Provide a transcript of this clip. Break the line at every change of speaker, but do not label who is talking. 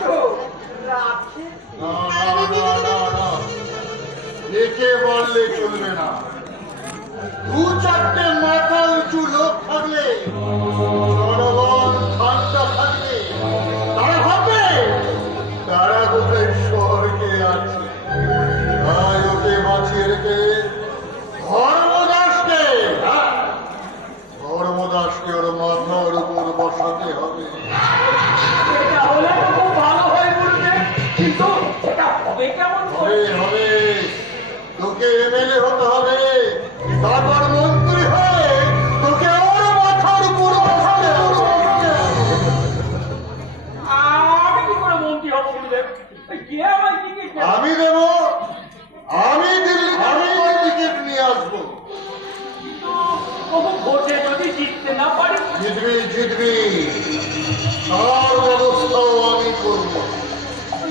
রাখে।
না না না না একে বললে চলবে না।
হবে
হবে।
আমি
দেব। আসব।
কিন্তু ভোটে যদি জিততে না পারি?
জিতবি জিতবি।